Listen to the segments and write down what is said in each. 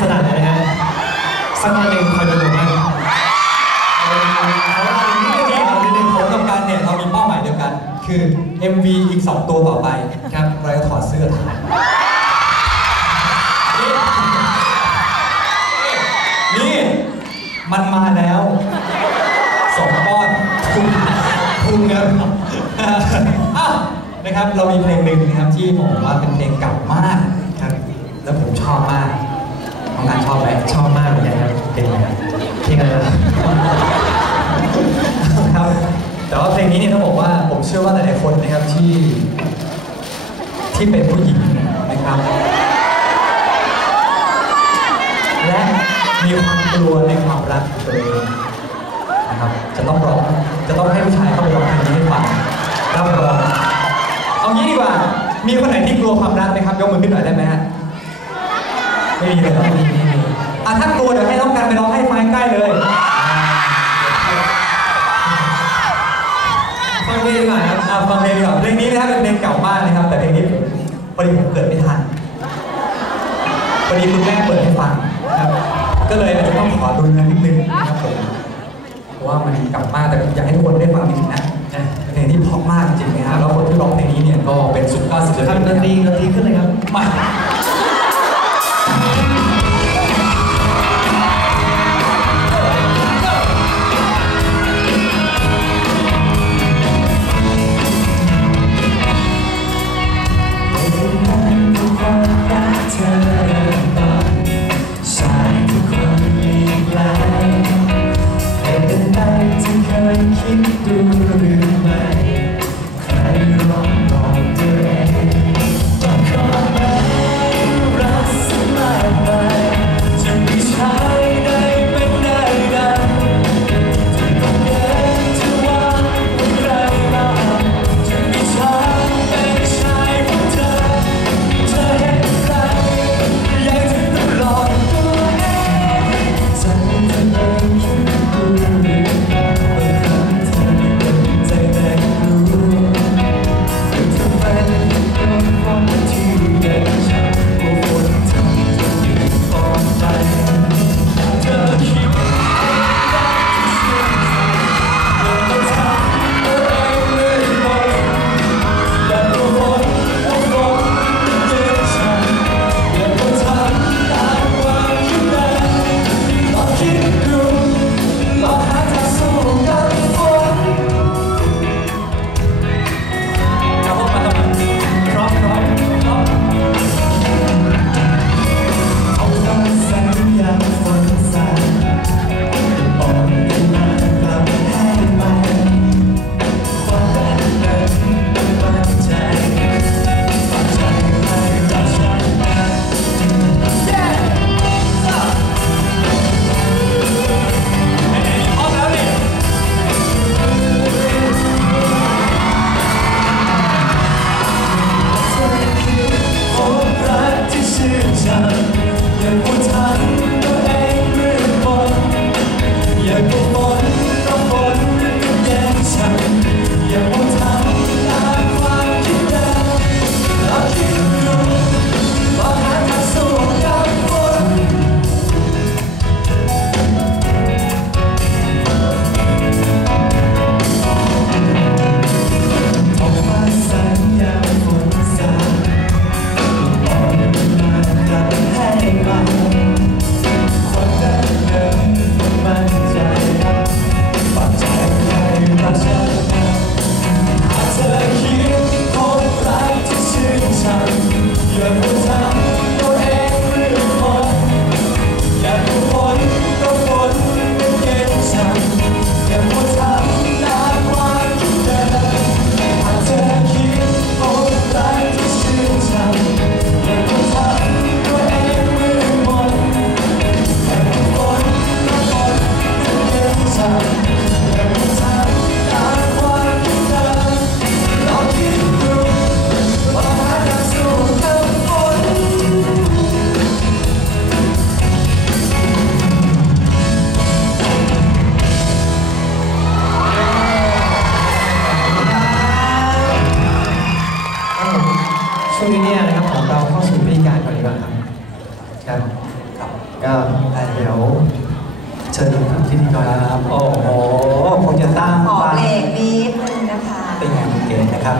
สักวันหนึ่งคอยดูผมนะในผมกับกันเนี่ยเรามีเป้าหมายเดียวกัน คือ MV อีก 2 ตัวต่อไปครับเราจะถอดเสื้อถ่ายนี่นี่มันมาแล้วสองก้อนพุงพุงเงินอ้าวนะครับเรามีเพลงหนึ่งนะครับที่ผมบอกว่าเป็นเพลงเก่ามากครับ แล้วผมชอบมาก ชอบไหมชอบมากเหมือนกันครับเพลงนี้เพลงอะไรนะครับแต่ว่าเพลงนี้เนี่ยต้องบอกว่าผมเชื่อว่าหลายๆคนนะครับที่ ที่เป็นผู้หญิงนะครับ และมีความกลัวในความรักตัวเองนะครับจะต้องร้องจะต้องให้ผู้ชายเข้าไปร้องเพลงนี้ให้ฟังรับรองเอางี้ดีกว่า มีคนไหนที่กลัวความรักไหมครับยกมือขึ้นหน่อยได้ไหมฮะไม่มีเลยเหรอไม่มีไม่มี อะถ้ากลัวเดี๋ยวให้น้องกันไปร้องให้ฟังใกล้เลยฟังเพลงดีกว่าครับอะฟังเพลงดีกว่าเพลงนี้นะครับเป็นเพลงเก่ามากนะครับ แต่เพลงนี้ผมพอดีผมเกิดไม่ทันพอดีคุณแม่เปิดให้ฟังนะครับก็เลยอาจจะต้องขอดูเนื้อนิดนึงนะครับผมเพราะว่ามันเก่ามากแต่อยากให้ทุกคนได้ฟังจริงๆนะอะเป็นเพลงที่เพราะมากจริงๆนะครับแล้วคนที่ร้องเพลงนี้เนี่ยก็เป็นสุดยอดศิลปิน ทำดนตรีดนตรีขึ้นเลยครับ มา into the ครับครับก็เดี๋ยวเชิญท่านที่นี่ก่อล้นะครับ โอ้โหคงจะสร้างขอเหล็กนิดนึงนะคะเป็นอย่างเก๋นะครับ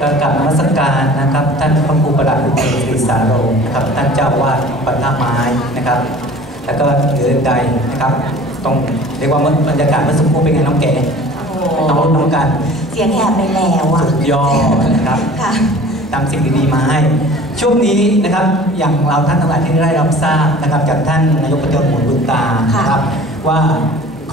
ก็กลับนมัสการนะครับ ท่านพระครูประหลัดอุเทศศสาโรนะครับ ท่านเจ้าวาดปัท่าไม้นะครับ แล้วก็เหลือใดนะครับตรงเรียกว่าบรรยากาศเมื่อสักครู่เป็นไงน้องเก๋น้องน้องกัน เสียงแหบไปแล้วอะยอดนะครับ นำสิ่งดีๆมาให้ ช่วงนี้นะครับอย่างเราท่านทั้งหลายที่ได้รับทราบนะครับจากท่านนายกประจำหมุนบุญตาค่ะนะครับว่า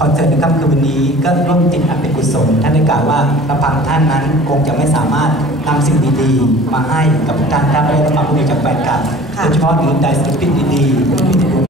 คอนเสิร์ตในค่ำคืนวันนี้ก็ร่วมจิตอันเป็นกุศลท่านได้กล่าวว่าลำพังท่านนั้นคงจะไม่สามารถนำสิ่งดีๆ มาให้กับทุกท่านถ้าไม่ได้รับความร่วมมือจากแฟนคลับโดยเฉพาะหรือใจศิลปินดีๆ